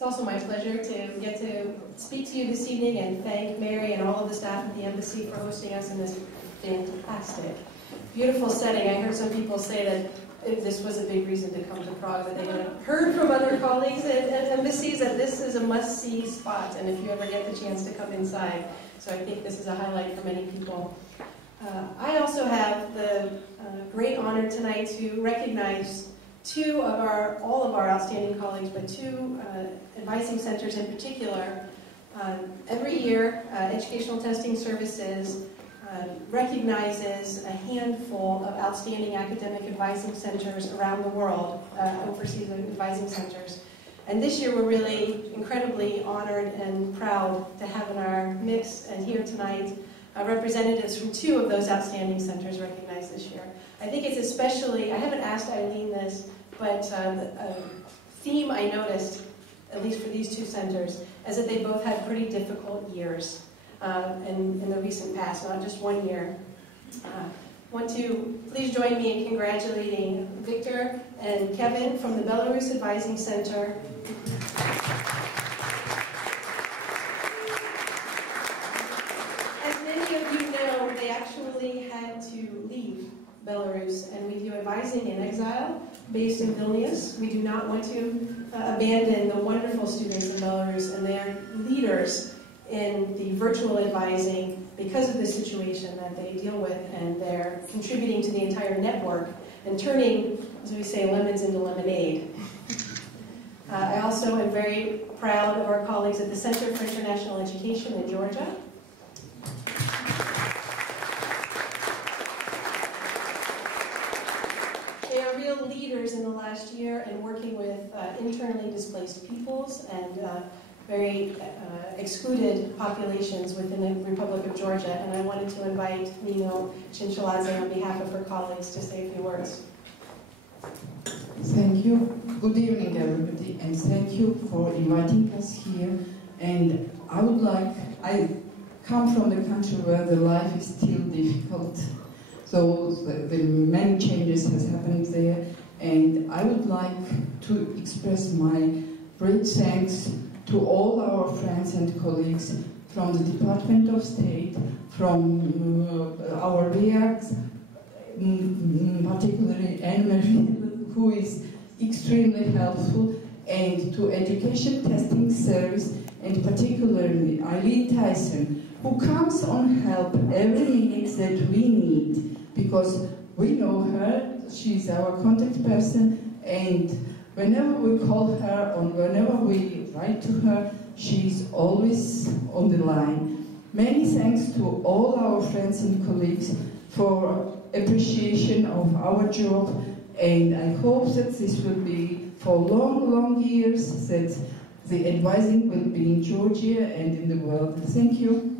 It's also my pleasure to get to speak to you this evening and thank Mary and all of the staff at the embassy for hosting us in this fantastic, beautiful setting. I heard some people say that if this was a big reason to come to Prague, that they had heard from other colleagues at embassies that this is a must-see spot, and if you ever get the chance to come inside. So I think this is a highlight for many people. I also have the great honor tonight to recognize all of our outstanding colleagues, but two advising centers in particular. Every year, Educational Testing Services recognizes a handful of outstanding academic advising centers around the world, overseas advising centers. And this year we're really incredibly honored and proud to have in our mix and here tonight representatives from two of those outstanding centers recognized this year. I think it's especially, I haven't asked Eileen this, but a theme I noticed, at least for these two centers, is that they both had pretty difficult years in the recent past, not just 1 year. Want to please join me in congratulating Victor and Kevin from the Belarus Advising Center. As many of you know, they actually had to leave Belarus, and we do advising in exile based in Vilnius. We do not want to abandon the wonderful students in Belarus, and they are leaders in the virtual advising because of the situation that they deal with, and they're contributing to the entire network and turning, as we say, lemons into lemonade. I also am very proud of our colleagues at the Center for International Education in Georgia. They are real leaders in the last year in working with internally displaced peoples and very excluded populations within the Republic of Georgia, and I wanted to invite Nino Chinchaladze on behalf of her colleagues to say a few words. Thank you. Good evening, everybody, and thank you for inviting us here. And I come from the country where the life is still difficult, so the many changes has happened there, and I would like to express my great thanks to all our friends and colleagues from the Department of State, from our REACs, particularly Merrill, who is extremely helpful, and to Education Testing Service, and particularly Eileen Tyson, who comes on help every minute that we need, because we know her, she's our contact person, and whenever we call her or whenever we write to her, she's always on the line. Many thanks to all our friends and colleagues for appreciation of our job, and I hope that this will be for long, long years, that the advising will be in Georgia and in the world. Thank you.